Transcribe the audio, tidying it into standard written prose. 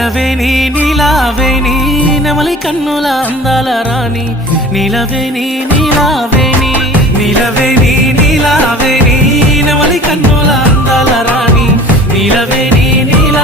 నిలవేని నీలావేని నెమలి కన్నుల అందాల రాణి నిలవేని నీలావేని నిలవేని నీలావేని నెమలి కన్నుల అందాల రాణి నిలవేని